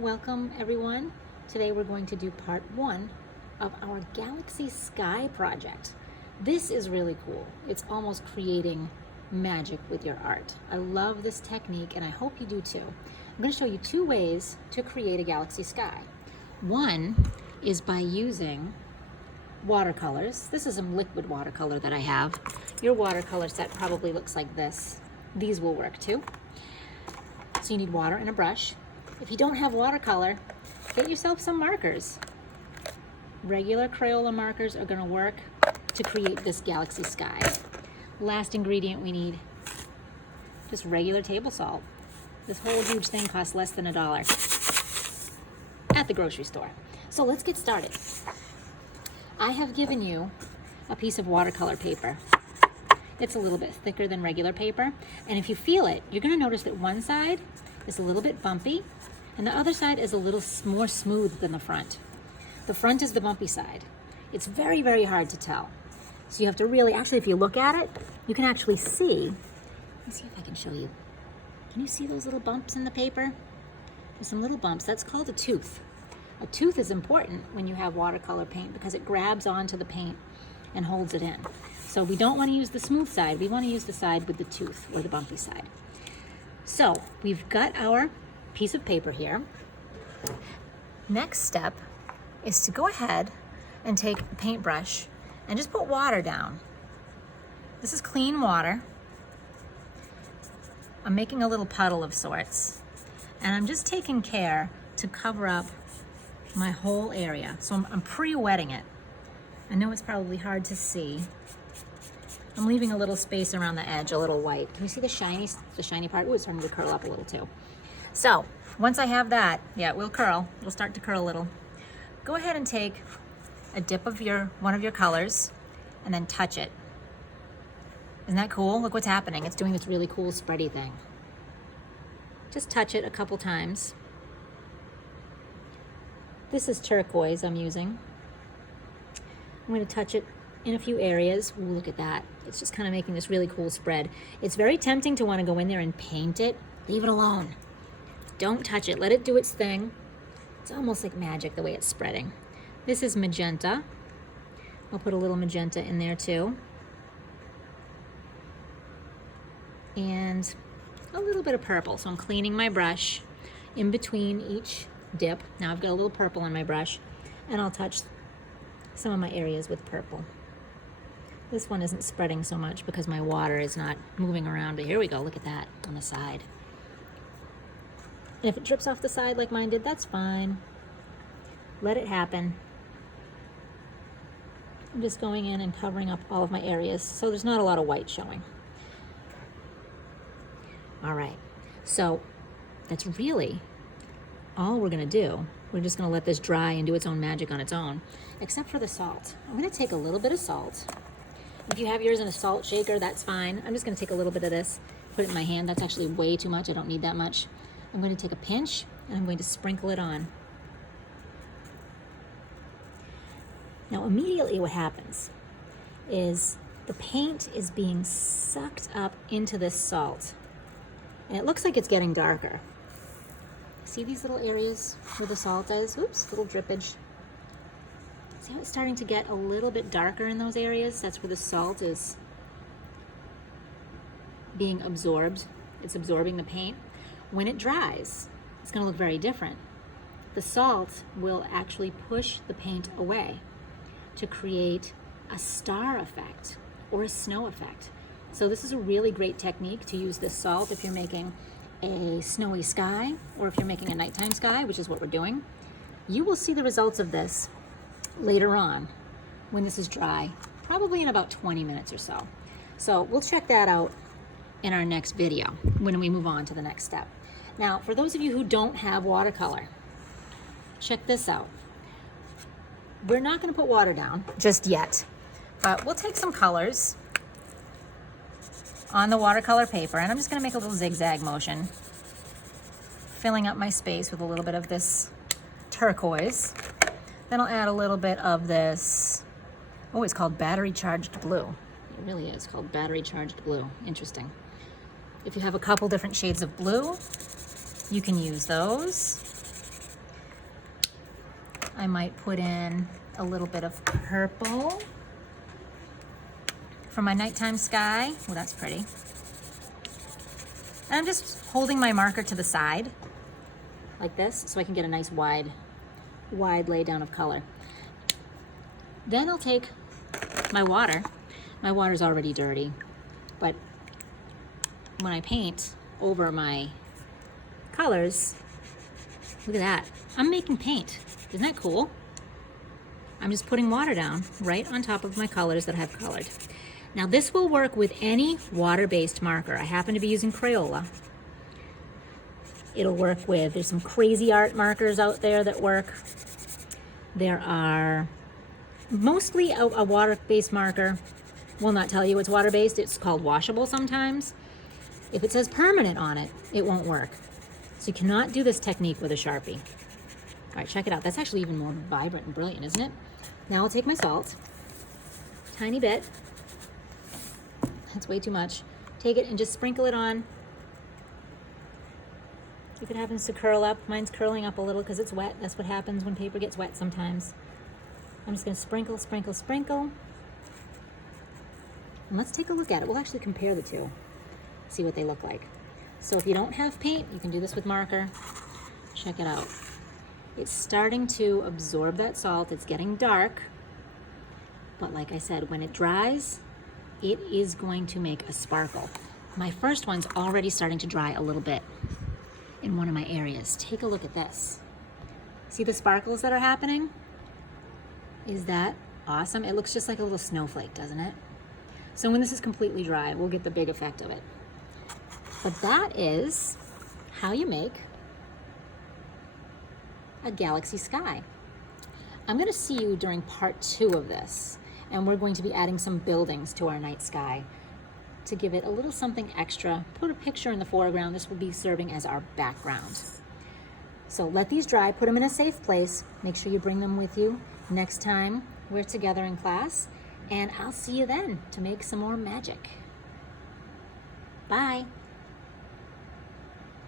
Welcome everyone. Today we're going to do part 1 of our Galaxy Sky project. This is really cool. It's almost creating magic with your art. I love this technique and I hope you do too. I'm going to show you 2 ways to create a galaxy sky. One is by using watercolors. This is some liquid watercolor that I have. Your watercolor set probably looks like this. These will work too. So you need water and a brush. If you don't have watercolor, get yourself some markers. Regular Crayola markers are going to work to create this galaxy sky. Last ingredient we need, just regular table salt. This whole huge thing costs less than $1 at the grocery store. So let's get started. I have given you a piece of watercolor paper. It's a little bit thicker than regular paper, and if you feel it, you're going to notice that one side is a little bit bumpy and the other side is a little more smooth than the front. The front is the bumpy side. It's very, very hard to tell. So you have to really, actually if you look at it, you can actually see, let me see if I can show you. Can you see those little bumps in the paper? There's some little bumps. That's called a tooth. A tooth is important when you have watercolor paint because it grabs onto the paint and holds it in. So we don't want to use the smooth side. We want to use the side with the tooth or the bumpy side. So we've got our piece of paper here. Next step is to go ahead and take a paintbrush and just put water down. This is clean water. I'm making a little puddle of sorts, and I'm just taking care to cover up my whole area. So I'm pre-wetting it. I know it's probably hard to see. I'm leaving a little space around the edge, a little white. Can you see the shiny part? Oh, it's starting to curl up a little too. So once I have that, yeah, it will curl. It'll start to curl a little. Go ahead and take a dip of one of your colors and then touch it. Isn't that cool? Look what's happening. It's doing this really cool spready thing. Just touch it a couple times. This is turquoise I'm using. I'm going to touch it in a few areas. Ooh, look at that. It's just kind of making this really cool spread. It's very tempting to want to go in there and paint it. Leave it alone. Don't touch it. Let it do its thing. It's almost like magic the way it's spreading. This is magenta. I'll put a little magenta in there too. And a little bit of purple. So I'm cleaning my brush in between each dip. Now I've got a little purple on my brush, and I'll touch some of my areas with purple. This one isn't spreading so much because my water is not moving around, but here we go, look at that on the side. And if it drips off the side like mine did, that's fine. Let it happen. I'm just going in and covering up all of my areas so there's not a lot of white showing. All right, so that's really all we're gonna do. We're just gonna let this dry and do its own magic on its own, except for the salt. I'm gonna take a little bit of salt. If you have yours in a salt shaker, that's fine. I'm just gonna take a little bit of this, put it in my hand. That's actually way too much, I don't need that much. I'm going to take a pinch and I'm going to sprinkle it on. Now immediately what happens is the paint is being sucked up into this salt. And it looks like it's getting darker. See these little areas where the salt is? Oops, little drippage. See how it's starting to get a little bit darker in those areas? That's where the salt is being absorbed. It's absorbing the paint. When it dries, it's going to look very different. The salt will actually push the paint away to create a star effect or a snow effect. So this is a really great technique to use this salt if you're making a snowy sky or if you're making a nighttime sky, which is what we're doing. You will see the results of this later on when this is dry, probably in about 20 minutes or so. So we'll check that out in our next video when we move on to the next step. Now, for those of you who don't have watercolor, check this out. We're not going to put water down just yet, but we'll take some colors on the watercolor paper, and I'm just going to make a little zigzag motion, filling up my space with a little bit of this turquoise. Then I'll add a little bit of this, oh, it's called battery charged blue. It really is called battery charged blue. Interesting. If you have a couple different shades of blue, you can use those. I might put in a little bit of purple for my nighttime sky. Oh, that's pretty. And I'm just holding my marker to the side like this so I can get a nice wide lay down of color. Then I'll take my water. My water's already dirty, but when I paint over my colors, look at that. I'm making paint. Isn't that cool? I'm just putting water down right on top of my colors that I've colored. Now this will work with any water-based marker. I happen to be using Crayola. It'll work with, there's some crazy art markers out there that work. There are mostly a water-based marker will not tell you it's water-based. It's called washable sometimes. If it says permanent on it, it won't work. So you cannot do this technique with a Sharpie. All right, check it out. That's actually even more vibrant and brilliant, isn't it? Now I'll take my salt, tiny bit. That's way too much. Take it and just sprinkle it on. If it happens to curl up, mine's curling up a little because it's wet. That's what happens when paper gets wet sometimes. I'm just gonna sprinkle, sprinkle, sprinkle. And let's take a look at it. We'll actually compare the two, see what they look like. So if you don't have paint, you can do this with marker. Check it out. It's starting to absorb that salt. It's getting dark. But like I said, when it dries, it is going to make a sparkle. My first one's already starting to dry a little bit in one of my areas. Take a look at this. See the sparkles that are happening? Is that awesome? It looks just like a little snowflake, doesn't it? So when this is completely dry, we'll get the big effect of it. But that is how you make a galaxy sky. I'm gonna see you during part 2 of this, and we're going to be adding some buildings to our night sky to give it a little something extra. Put a picture in the foreground. This will be serving as our background. So let these dry, put them in a safe place. Make sure you bring them with you next time we're together in class, and I'll see you then to make some more magic. Bye.